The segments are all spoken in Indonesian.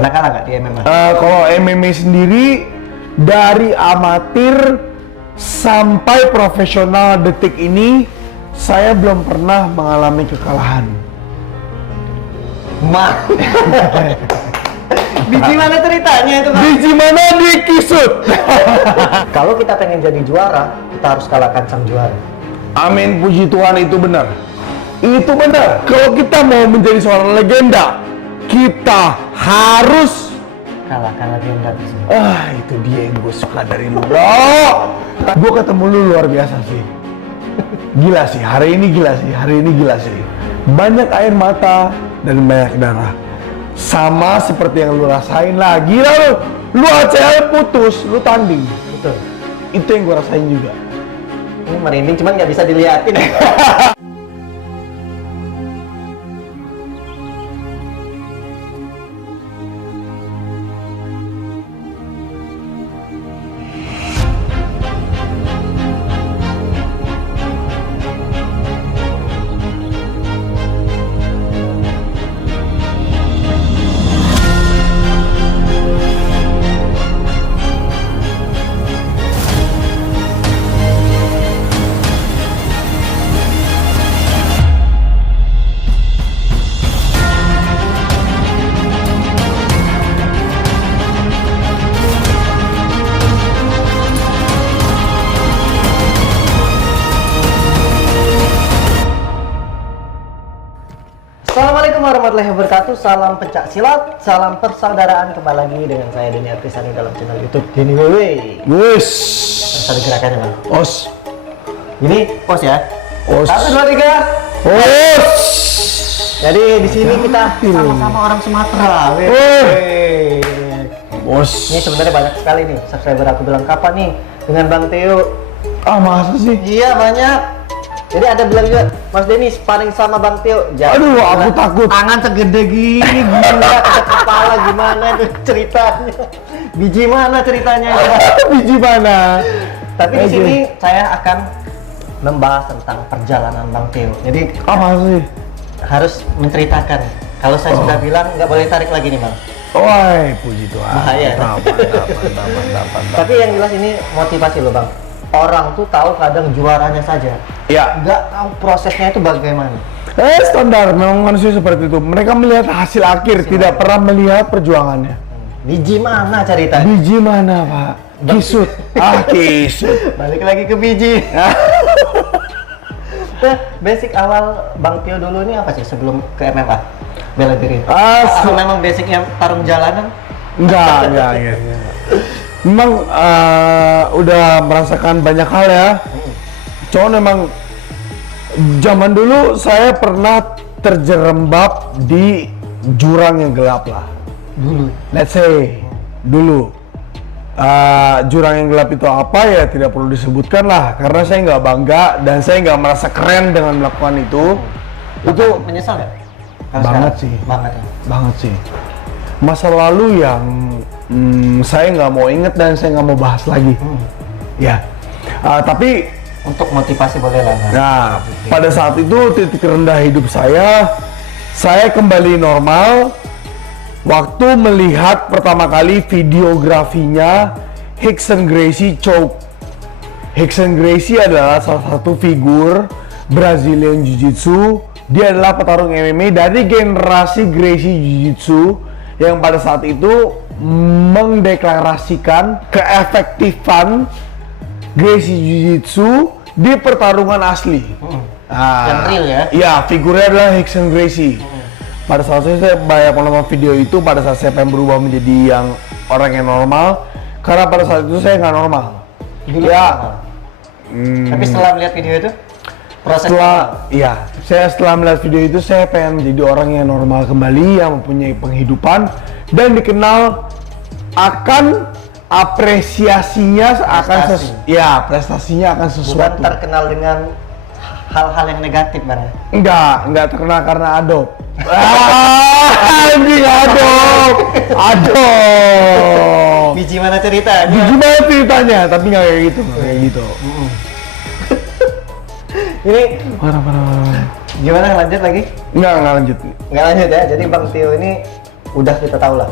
Pernah kalah nggak di MMA? Kalau MMA sendiri dari amatir sampai profesional detik ini saya belum pernah mengalami kekalahan. Biji mana ceritanya itu, Bang? Biji mana dikisut? Kalau kita pengen jadi juara, kita harus kalahkan sang juara. Amin, puji Tuhan, itu benar. Itu benar. Kalau kita mau menjadi seorang legenda, kita harus Kalahkan legenda tersebut. itu dia yang gue suka dari lu, bro. Gue ketemu lu luar biasa sih. Gila sih, hari ini gila sih. Banyak air mata dan banyak darah. Sama seperti yang lu rasain lah. Gila lu. Lu ACL putus, lu tanding. Betul. Itu yang gue rasain juga. Ini merinding, cuman nggak bisa diliatin. Assalamualaikum warahmatullahi wabarakatuh. Salam pencak silat, salam persaudaraan. Kembali lagi dengan saya Denny Aprisani dalam channel YouTube Denny Wewe. Wes. Satu gerakannya, Bang. Os. Ini pos ya. Os. 1, 2, 3. Os. Jadi di sini kita sama-sama orang Sumatera. Os. Ini sebenarnya banyak sekali nih subscriber aku bilang, kapan nih dengan Bang Theo? Masa sih? Iya, banyak. Jadi ada bilang juga, Mas Denny sparring sama Bang Theo. Aduh, aku takut. Tangan segede gini, gila, ke kepala gimana itu ceritanya? Biji mana ceritanya? Biji mana? Tapi di sini saya akan membahas tentang perjalanan Bang Theo. Jadi Masa sih? harus menceritakan. Kalau saya sudah bilang nggak boleh tarik lagi nih, Bang. Woi, puji Tuhan. Bahaya. Mantap. Tapi yang jelas ini motivasi loh, Bang. Orang tuh tahu kadang juaranya saja, Ya. nggak tahu prosesnya itu bagaimana. Standar, memang manusia seperti itu. Mereka melihat hasil akhir, tidak pernah melihat perjuangannya. Biji mana ceritanya? Biji mana, Pak? Kisut. Kisut. Balik lagi ke biji. Nah, basic awal Bang Theo dulu ini apa sih sebelum ke MMA? Bela diri. Atau memang basicnya tarung jalanan? Enggak. Memang udah merasakan banyak hal ya. Cuman memang zaman dulu saya pernah terjerembab di jurang yang gelap lah. Dulu. Let's say dulu. Jurang yang gelap itu apa ya tidak perlu disebutkan lah, karena saya nggak bangga dan saya nggak merasa keren dengan melakukan itu. Itu menyesal nggak? Banget sih. Masa lalu yang saya nggak mau inget dan saya nggak mau bahas lagi. Ya, tapi untuk motivasi boleh lah. Nah, pada saat itu titik rendah hidup saya kembali normal waktu melihat pertama kali videografinya Rickson Gracie choke. Rickson Gracie adalah salah satu figur Brazilian Jiu-Jitsu. Dia adalah petarung MMA dari generasi Gracie Jiu-Jitsu yang pada saat itu mendeklarasikan keefektifan Gracie Jiu-Jitsu di pertarungan asli. Yang real ya? Iya, figurnya adalah Rickson Gracie. Pada saat itu saya banyak menonton video itu, pada saat saya pengen berubah menjadi yang orang yang normal, karena pada saat itu saya nggak normal. Tapi setelah melihat video itu, setelah melihat video itu saya pengen menjadi orang yang normal kembali, yang mempunyai penghidupan dan dikenal akan apresiasinya prestasinya akan sesuatu. Bukan terkenal dengan hal-hal yang negatif, Bang. Enggak terkenal karena adop. Anjing adop. Biji mana ceritanya? Tapi nggak kayak gitu. Ini Parah. gimana, lanjut lagi? Nggak lanjut. Nggak lanjut ya. Jadi Bang Theo ini udah kita tahu lah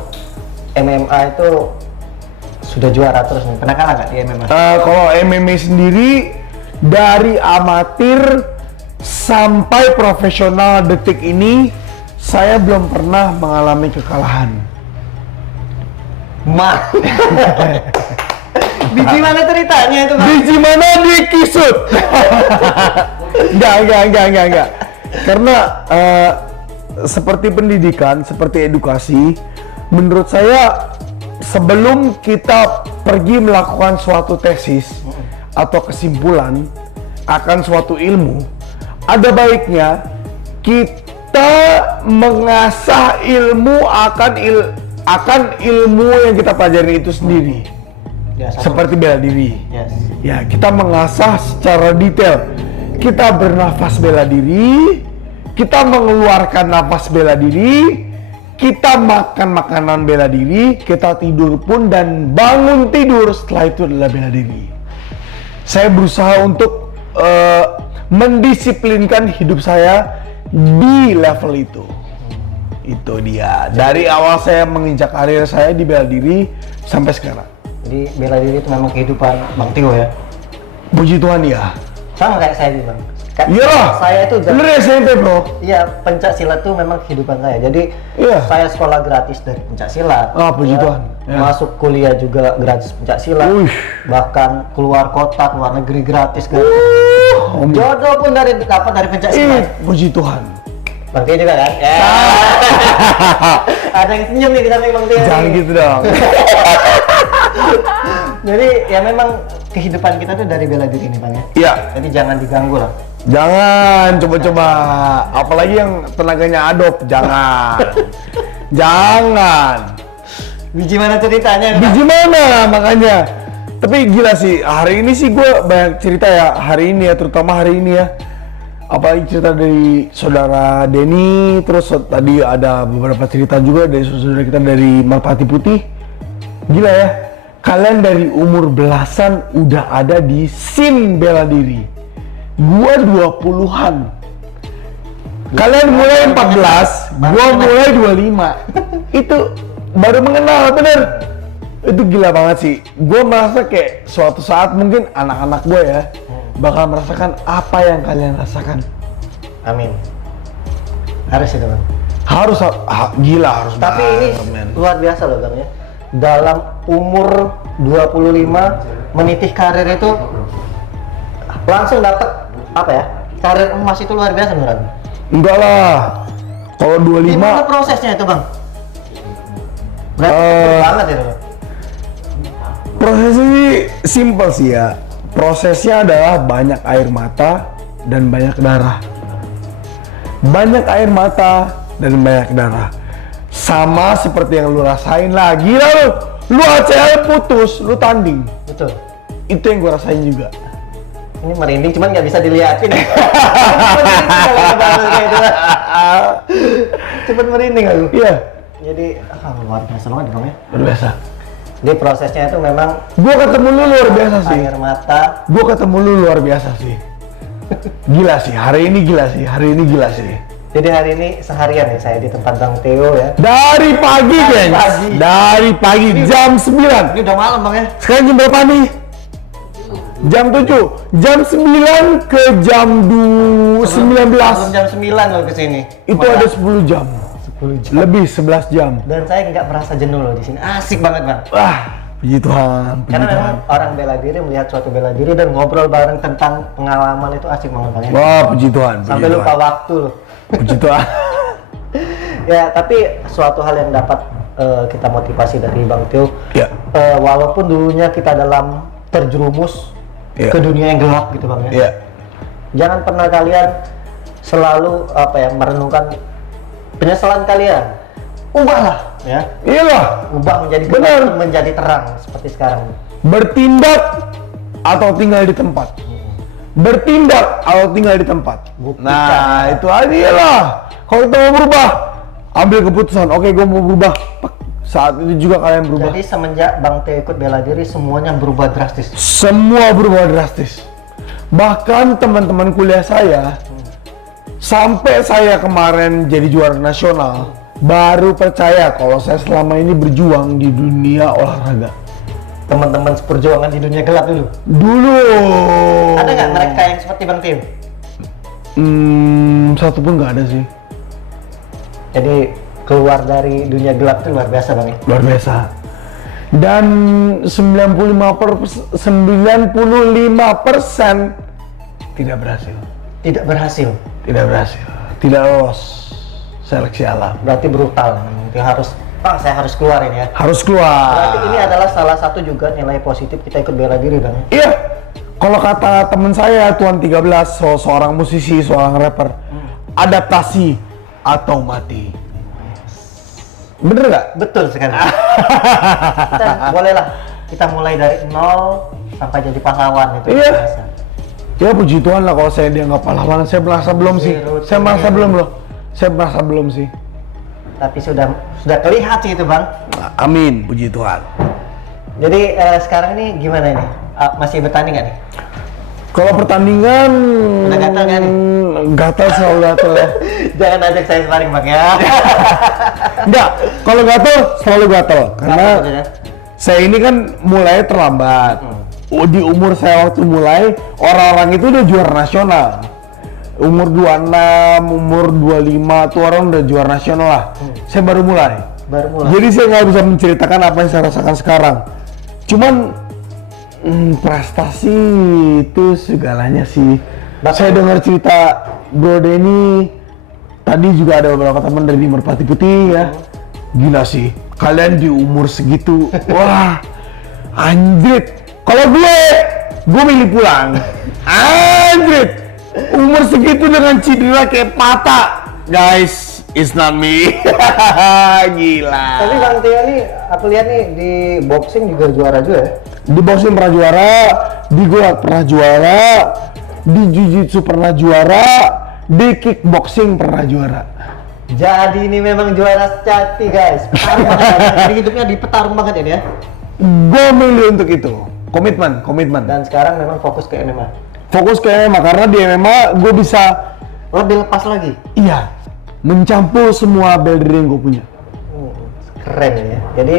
MMA itu sudah juara terus nih. Pernah kalah nggak di MMA? Kalau MMA sendiri dari amatir sampai profesional detik ini saya belum pernah mengalami kekalahan. Biji mana ceritanya itu, Bang? Biji mana dikisut? Enggak. Karena seperti pendidikan, seperti edukasi, menurut saya sebelum kita pergi melakukan suatu tesis atau kesimpulan akan suatu ilmu, ada baiknya kita mengasah ilmu akan ilmu yang kita pelajari itu sendiri. Ya, Seperti bela diri. Yes. Ya, kita mengasah secara detail. Kita bernafas bela diri, kita mengeluarkan nafas bela diri, kita makan makanan bela diri, kita tidur pun dan bangun tidur setelah itu adalah bela diri. Saya berusaha untuk mendisiplinkan hidup saya di level itu. Itu dia. Dari awal saya menginjak karir saya di bela diri sampai sekarang. Jadi bela diri itu memang kehidupan Bang Tio ya. Puji Tuhan ya. Sama kayak saya nih, Bang. Iyalah. Saya itu Lu dari SMP, Bro. Iya, pencak silat tuh memang kehidupan saya. Jadi Iya. saya sekolah gratis dari pencak silat. Ah, puji Tuhan. Ya. Masuk kuliah juga gratis pencak silat. Wih. Bahkan keluar kota, keluar negeri gratis kan. Jodoh pun dapat dari pencak silat. Puji Tuhan. Bang Tio juga kan? Ya. Ada yang senyum nih di samping Bang Tio. Jangan nih. gitu dong. Jadi ya memang kehidupan kita tuh dari bela diri nih Bang ya. Iya. Jadi jangan diganggu lah. Jangan coba-coba. Apalagi yang tenaganya adop, jangan. Jangan. Biji mana ceritanya? Biji mana makanya. Tapi gila sih, hari ini sih gue banyak cerita ya, hari ini ya, terutama hari ini ya. Apalagi cerita dari saudara Denny, terus tadi ada beberapa cerita juga dari saudara kita dari Merpati Putih. Gila ya, kalian dari umur belasan udah ada di scene bela diri. Gua 20-an. Kalian mulai 14, gua mulai 25. Itu baru mengenal, bener. Itu gila banget sih. Gue merasa kayak suatu saat mungkin anak-anak gue ya bakal merasakan apa yang kalian rasakan. Amin. Harus itu Bang. Harus gila harus. Tapi ini banget, men. luar biasa loh Bang ya. Dalam umur 25 menitih karir itu langsung dapat apa ya? Karir emas itu luar biasa menurut. Enggak lah. Kalau 25 Gimana prosesnya itu Bang? Berarti cepet banget itu Bang. prosesnya sih simple sih ya. Prosesnya adalah banyak air mata dan banyak darah. Banyak air mata dan banyak darah. Sama seperti yang lu rasain lah. Gila lu. Lu ACL putus, lu tanding. Betul. Itu yang gua rasain juga. Ini merinding cuman nggak bisa dilihatin. Cepet merinding aku. Iya, Jadi luar biasa banget Bang ya. luar biasa. Jadi prosesnya itu memang Gua ketemu lu luar biasa sih. air mata. Gua ketemu lu luar biasa sih. Gila sih, hari ini gila sih, hari ini gila sih. Jadi hari ini seharian ya saya di tempat Bang Theo ya. Dari pagi, gengs. pagi. Dari pagi, jam 9. Ini udah malam Bang ya. Sekarang jam berapa nih? Jam 7. Jam 9 ke jam 19. Sebelum jam 9 loh ke sini. Itu ada 10 jam. 10 jam. Lebih 11 jam. Dan saya nggak merasa jenuh loh di sini. Asik banget Bang. Wah, puji Tuhan, puji Karena Tuhan. memang orang bela diri melihat suatu bela diri dan ngobrol bareng tentang pengalaman itu asik banget Bang ya. Wah, puji Tuhan. Puji Sampai lupa Tuhan. waktu loh. Puji Tuhan. Ya, tapi suatu hal yang dapat kita motivasi dari Bang Theo. Ya. Walaupun dulunya kita dalam terjerumus Ya. ke dunia yang gelap gitu Bang ya. Iya. Jangan pernah kalian selalu merenungkan penyesalan kalian. Ubahlah ya. Iyalah. Ubah menjadi Benar. gelap menjadi terang seperti sekarang. Bertindak atau tinggal di tempat. Bertindak atau tinggal di tempat. Buktikan. Nah, itu aja lah. Kalau kita mau berubah, ambil keputusan. Oke, gue mau berubah. Saat itu juga kalian berubah. Jadi semenjak Bang Theo ikut bela diri semuanya berubah drastis. Semua berubah drastis. Bahkan teman-teman kuliah saya, sampai saya kemarin jadi juara nasional, baru percaya kalau saya selama ini berjuang di dunia olahraga. Teman-teman seperjuangan di dunia gelap dulu. Ada nggak mereka yang seperti Bang Tio? Satu pun nggak ada sih. Jadi keluar dari dunia gelap itu luar biasa Bang ya? Luar biasa. Dan 95% tidak berhasil. Tidak berhasil. Tidak berhasil. Tidak lolos seleksi alam. Berarti brutal. Nanti harus, saya harus keluar ini ya. Harus keluar. Berarti ini adalah salah satu juga nilai positif kita ikut bela diri Bang. Iya. Kalau kata teman saya Tuan 13, seorang musisi, seorang rapper, adaptasi atau mati. Bener nggak? Betul sekali. Kita bolehlah kita mulai dari nol sampai jadi pahlawan itu. Iya. Biasa. Ya puji Tuhan lah kalau saya dianggap pahlawan. Saya merasa belum sih. Saya merasa belum loh. Saya merasa belum sih. Tapi sudah terlihat sih itu Bang. Amin, puji Tuhan. Jadi sekarang ini gimana ini? Masih bertanding nggak nih? Kalau pertandingan Udah gatal kan nih? Gatal, selalu gatal ya. Jangan ajak saya sparring Bang ya. Enggak, kalau gatal selalu gatal karena Gatal, ya? saya ini kan mulai terlambat. Di umur saya waktu mulai, orang-orang itu udah juara nasional. Umur 26, umur 25 tuh orang udah juara nasional lah. Saya baru mulai. Jadi saya nggak bisa menceritakan apa yang saya rasakan sekarang. Cuman prestasi itu segalanya sih. Saya dengar cerita Bro Denny, tadi juga ada beberapa teman dari Merpati Putih ya. Gila sih, kalian di umur segitu, wah, anjrit. Kalau gue milih pulang. Anjrit, umur segitu dengan cedera kayak patah, guys, it's not me. Gila. Tapi Bang Tio nih, aku lihat nih di boxing juga juara juga ya. Di boxing pernah juara, di gulat pernah juara, di jiu-jitsu pernah juara, di kickboxing pernah juara. Jadi ini memang juara sejati guys. Petarung banget. Jadi hidupnya di petarung banget ini ya. Gue milih untuk itu, komitmen. Dan sekarang memang fokus ke MMA. Fokus ke MMA karena di MMA gue bisa Lebih lepas lagi. iya mencampur semua bela diri yang gue punya. Keren ini ya. Jadi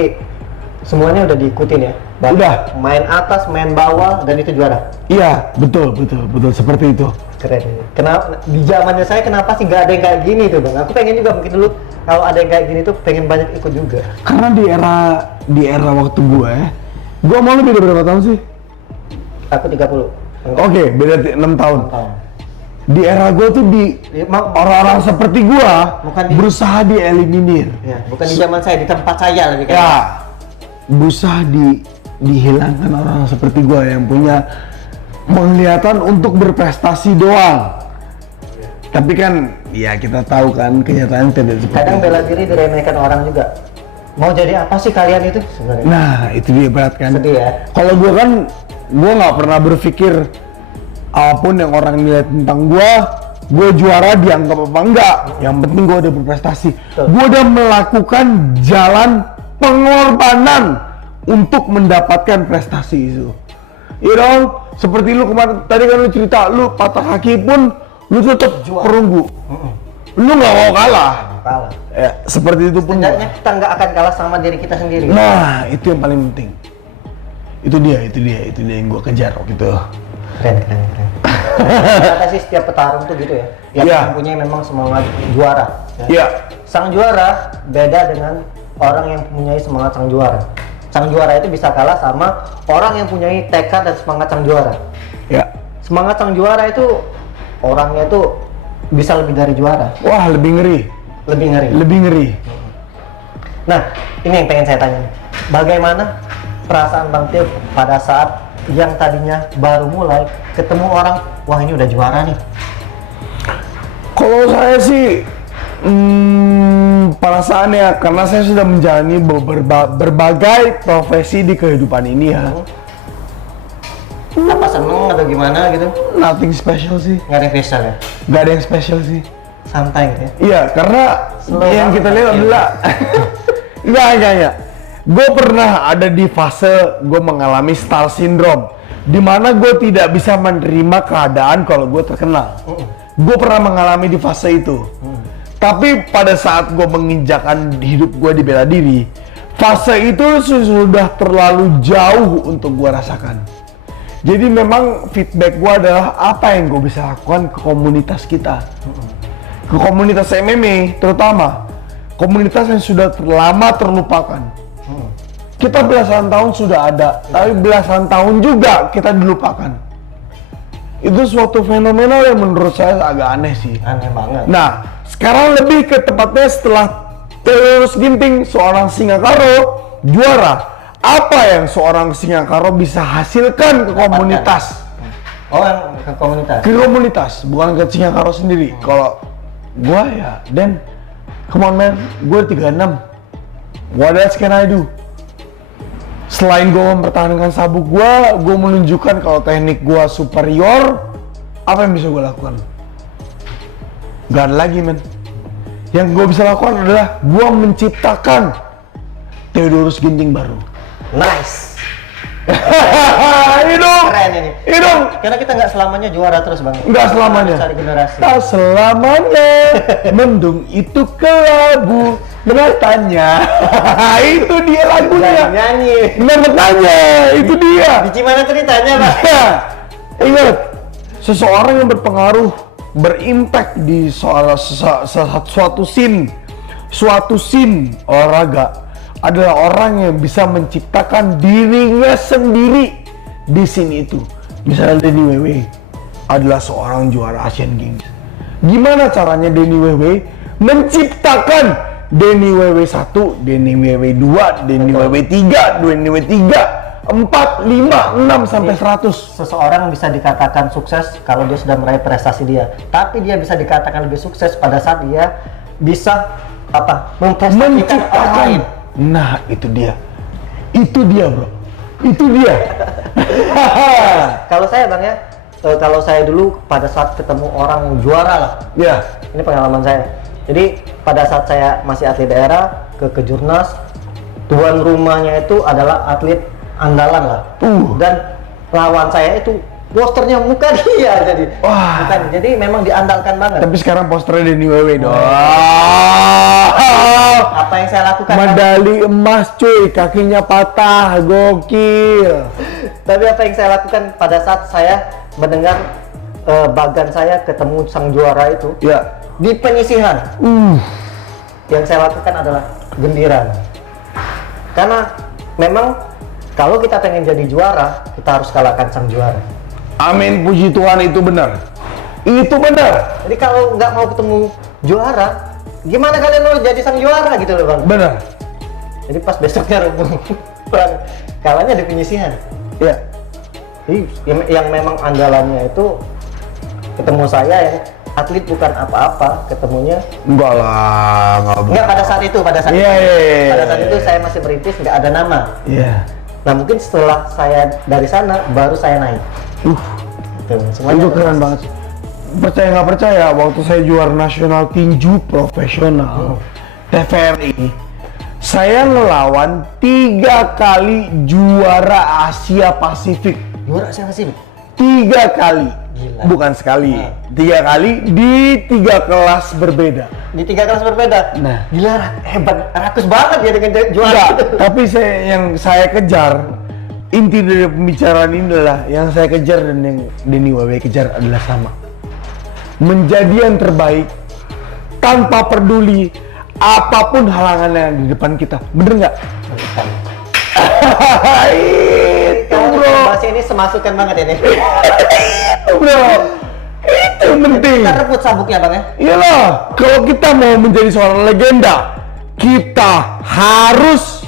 semuanya udah diikutin ya. Dan Udah. main atas, main bawah, dan itu juara. Iya, betul seperti itu. Keren ini. Kenapa di zamannya saya kenapa sih nggak ada yang kayak gini tuh Bang? Aku pengen juga mungkin dulu kalau ada yang kayak gini tuh pengen banyak ikut juga. Karena di era waktu gue mau lebih dari berapa tahun sih? Aku 30. Oke, beda 6 tahun. Tahun. Di era gue tuh orang-orang seperti gue Bukan berusaha dieliminir. Ya, bukan di zaman saya, di tempat saya lebih kayak. Ya, berusaha dihilangkan orang seperti gue yang punya penglihatan untuk berprestasi doang. Tapi kan, ya kita tahu kan kenyataan tidak seperti Kadang itu. bela diri diremehkan orang juga. Mau jadi apa sih kalian itu sebenarnya? Nah, itu dia berat kan. Sedih ya. Kalau gue kan, gue nggak pernah berpikir apapun yang orang nilai tentang gue juara dianggap apa enggak. Yang penting gue udah berprestasi. Gue udah melakukan jalan pengorbanan untuk mendapatkan prestasi itu. You know, seperti lu kemarin tadi kan lu cerita, lu patah kaki pun lu tetap perunggu. Lu nggak mau kalah. Kalah. Ya, seperti itu pun. Setidaknya kita nggak akan kalah sama diri kita sendiri. Nah, itu yang paling penting. Itu dia yang gue kejar waktu itu. Keren. Ternyata sih setiap petarung tuh gitu ya. Yang Iya. mempunyai memang semangat juara. Ya. Iya. Sang juara beda dengan orang yang mempunyai semangat sang juara. Sang juara itu bisa kalah sama orang yang punyai tekad dan semangat sang juara. Ya. Semangat sang juara itu orangnya tuh bisa lebih dari juara, Wah, lebih ngeri. lebih ngeri. Lebih ngeri. Nah, ini yang pengen saya tanya nih. Bagaimana perasaan Bang Tio pada saat yang tadinya baru mulai ketemu orang, wah ini udah juara nih. Kalau saya sih perasaannya karena saya sudah menjalani berbagai profesi di kehidupan ini ya. Apa seneng atau gimana gitu? Nothing special sih. Nggak ada yang spesial ya? Gak ada yang special sih. Santai gitu ya? Iya, karena Slow yang banget, kita lihat Bang Tio. adalah enggak. Gue pernah ada di fase gue mengalami star syndrome, di mana gue tidak bisa menerima keadaan kalau gue terkenal. Gue pernah mengalami di fase itu. Tapi pada saat gue menginjakan hidup gue di bela diri, fase itu sudah terlalu jauh untuk gue rasakan. Jadi memang feedback gue adalah apa yang gue bisa lakukan ke komunitas kita, ke komunitas MMA terutama, komunitas yang sudah lama terlupakan. Kita belasan tahun sudah ada, tapi belasan tahun juga kita dilupakan. Itu suatu fenomena yang menurut saya agak aneh sih. Aneh banget. Nah, sekarang lebih ke tepatnya setelah Theodorus Ginting, seorang Singakaro juara, apa yang seorang Singakaro bisa hasilkan ke komunitas? Oh, yang ke komunitas? Ke komunitas, bukan ke Singakaro sendiri. Kalau gua ya, Dan, come on man, gua 36. What else can I do? Selain gue mempertahankan sabuk gue menunjukkan kalau teknik gue superior, apa yang bisa gue lakukan? Gak ada lagi, men. Yang gue bisa lakukan adalah gue menciptakan Theodorus Ginting baru. Nice. Hidup. Keren ini. Hidup. Karena kita nggak selamanya juara terus, Bang. Nggak selamanya. Cari generasi. Tak selamanya. Mendung itu kelabu. Nyatanya. Itu dia lagunya. Nyanyi. Makanya itu dia. Di gimana ceritanya, Pak? Ya, ingat, seseorang yang berpengaruh, berimpact di suatu scene olahraga adalah orang yang bisa menciptakan dirinya sendiri di scene itu. Misalnya Denny Wewe adalah seorang juara Asian Games. Gimana caranya Denny Wewe menciptakan Denny Wewe 1, Denny Wewe 2, Denny Wewe 3, Denny Wewe 3, 4, 5, 6 sampai 100. Seseorang bisa dikatakan sukses kalau dia sudah meraih prestasi dia, tapi dia bisa dikatakan lebih sukses pada saat dia bisa memprestasikan orang lain. Nah, itu dia, bro, itu dia. Kalau saya, Bang, ya, kalau saya dulu pada saat ketemu orang juara lah, Ya, ini pengalaman saya. Jadi pada saat saya masih atlet daerah ke Kejurnas, tuan rumahnya itu adalah atlet andalan lah. Dan lawan saya itu posternya muka dia jadi. Wah. Bukan, jadi memang diandalkan banget. tapi sekarang posternya Denny Wewe dong. Apa yang saya lakukan? Bang? Medali emas cuy, kakinya patah, gokil. Tapi apa yang saya lakukan pada saat saya mendengar bagan saya ketemu sang juara itu Ya. di penyisihan, yang saya lakukan adalah gembira. Karena memang kalau kita pengen jadi juara, kita harus kalahkan sang juara. Amin, puji Tuhan, itu benar. Itu benar. Jadi kalau nggak mau ketemu juara, gimana kalian mau jadi sang juara gitu loh, Bang? Benar. Jadi pas besoknya rebung, kalahnya di penyisihan. Ya. Jadi yang memang andalannya itu ketemu saya ya, atlet bukan apa-apa, ketemunya Enggak lah, enggak pada saat itu, pada saat Iya, itu, iya, iya, pada saat iya, itu iya. saya masih merintis, nggak ada nama. Iya. Nah mungkin setelah saya dari sana baru saya naik. Tuh, semuanya Itu keren banget sih. Percaya nggak percaya, waktu saya juara nasional tinju profesional TVRI, saya ngelawan 3 kali juara Asia Pasifik. Juara siapa sih? 3 kali. Gila. Bukan sekali, 3 kali di 3 kelas berbeda. Di 3 kelas berbeda. Nah. Gila, hebat, rakus banget ya dengan juara Enggak, itu. tapi yang saya kejar, inti dari pembicaraan ini adalah yang saya kejar dan yang Denny Wewe kejar adalah sama. Menjadi yang terbaik tanpa peduli apapun halangan yang di depan kita. Bener nggak? Itu bro. Bahasa ini semasukan banget ini. Itu bro. Itu penting. Kita rebut sabuknya, Bang, ya. Iyalah, kalau kita mau menjadi seorang legenda, kita harus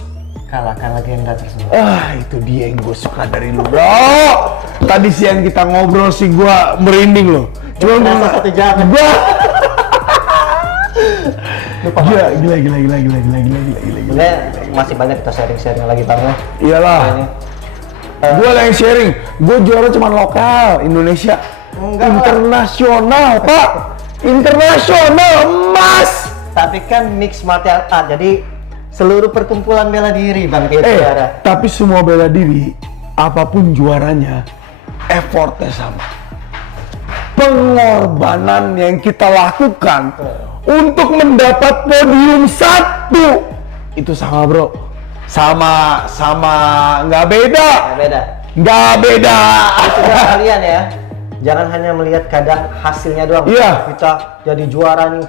Kalahkan legenda tersebut. itu dia yang gue suka dari lu, bro. Tadi siang kita ngobrol sih gue merinding loh. Cuma Berasa 1 jam. Gua Lupa. gila. Sebenarnya masih banyak kita sharing-sharing lagi, Bang, ya. Iyalah. Ini. Gue lah yang sharing. Gue juara cuma lokal Indonesia. Enggak lah. Internasional, Pak. Internasional emas. Tapi kan mix martial art, jadi seluruh perkumpulan bela diri, Bang, kita juara. Tapi semua bela diri, apapun juaranya, effortnya sama. Pengorbanan yang kita lakukan untuk mendapat podium 1. Itu sama bro, sama nggak beda, nggak beda. Sudah kalian ya, jangan hanya melihat kadang hasilnya doang. Iya. Kita jadi juara nih,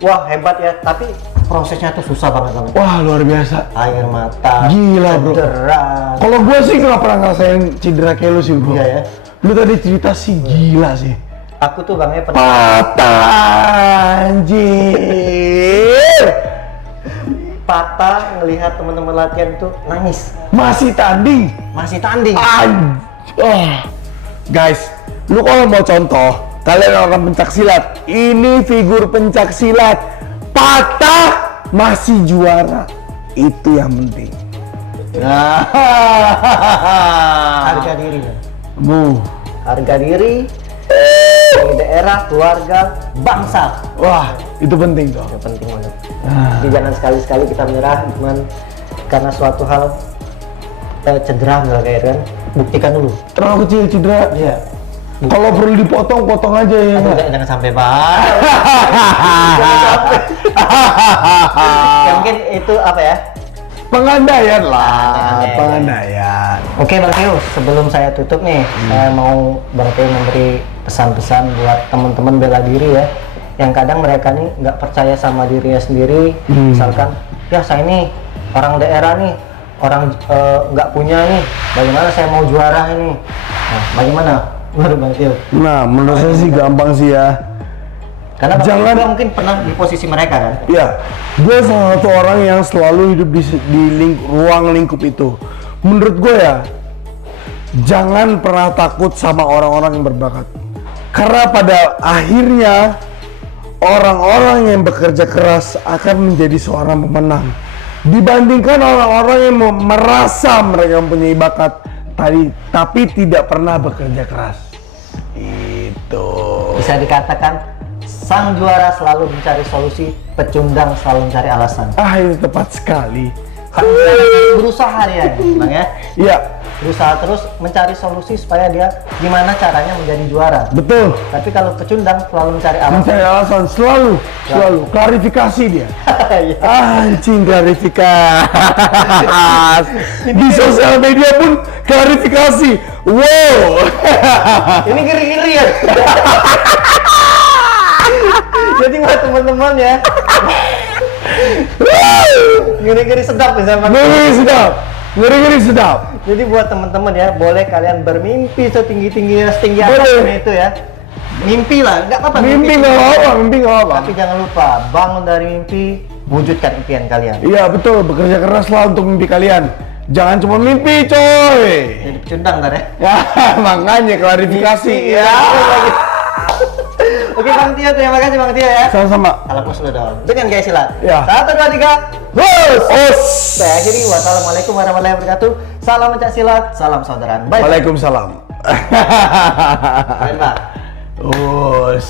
wah hebat ya, tapi prosesnya tuh susah banget banget. Wah luar biasa, Air mata, gila bro. cedera. Kalau gue sih nggak pernah ngerasain cedera kayak lu sih bro. Iya ya. Lu tadi cerita sih gila sih. Aku tuh bangnya pernah Patah anjir. patah ngelihat teman-teman latihan tuh nangis. Masih tanding. Masih tanding. Guys, lu kalau mau contoh, kalian orang pencak silat, ini figur pencak silat, patah masih juara, itu yang penting. Nah, Harga diri kan. Harga diri di daerah, keluarga, bangsa. Wah, itu penting tuh. Yang penting banget. Jadi jangan sekali-sekali kita menyerah cuman karena suatu hal cedera misalnya kayak kan. Buktikan dulu. Terlalu kecil cedera. Iya. Kalau perlu dipotong, potong aja ya. Aduh, nggak? jangan sampai bang. Ya mungkin itu apa ya? Pengandaian lah, Pengandaian. pengandaian. Oke Bang Theo, sebelum saya tutup nih, saya mau Bang Theo memberi pesan-pesan buat teman-teman bela diri ya, yang kadang mereka nih nggak percaya sama dirinya sendiri, misalkan, ya saya ini orang daerah nih, orang nggak punya nih, bagaimana saya mau juara ini? Nah, bagaimana? Menurut Bang Theo? Nah, menurut saya sih gampang sih ya. Karena Bang Jangan- Theo juga mungkin pernah di posisi mereka kan? Ya, gue salah satu orang yang selalu hidup di ruang lingkup itu. Menurut gue ya, jangan pernah takut sama orang-orang yang berbakat. Karena pada akhirnya, orang-orang yang bekerja keras akan menjadi seorang pemenang. Dibandingkan orang-orang yang merasa mereka mempunyai bakat tapi tidak pernah bekerja keras. Itu. Bisa dikatakan sang juara selalu mencari solusi, pecundang selalu mencari alasan. Itu tepat sekali. Kan berusaha dia, Bang ya. Iya, Berusaha terus mencari solusi supaya dia gimana caranya menjadi juara. betul. Tapi kalau pecundang selalu mencari alasan. Mencari alasan selalu klarifikasi dia. Iya. Anjing klarifikasi. Di sosial media pun klarifikasi. Wow. Ini ngeri-ngeri ya. Jadi buat teman-teman ya, ngeri-ngeri sedap ya sama. Ngeri sedap. Ngeri sedap. Jadi buat teman-teman ya, boleh kalian bermimpi setinggi-tingginya, setinggi Boleh. apapun itu ya. Mimpi lah, nggak apa-apa. Mimpi nggak apa-apa, mimpi nggak apa-apa. Tapi jangan lupa bangun dari mimpi, wujudkan impian kalian. Iya betul, bekerja keras lah untuk mimpi kalian. Jangan cuma mimpi coy. Jadi pecundang ntar ya. Ya makanya klarifikasi ya. Oke Bang Tio, terima kasih Bang Tio ya. Sama-sama. Salam dulu dong. Dengan guys silat. Ya. 1, 2, 3. Os. Saya akhiri. Wassalamualaikum warahmatullahi wabarakatuh. Salam pencak silat, salam saudaraan. Bye. Waalaikumsalam. Keren, Pak. Os.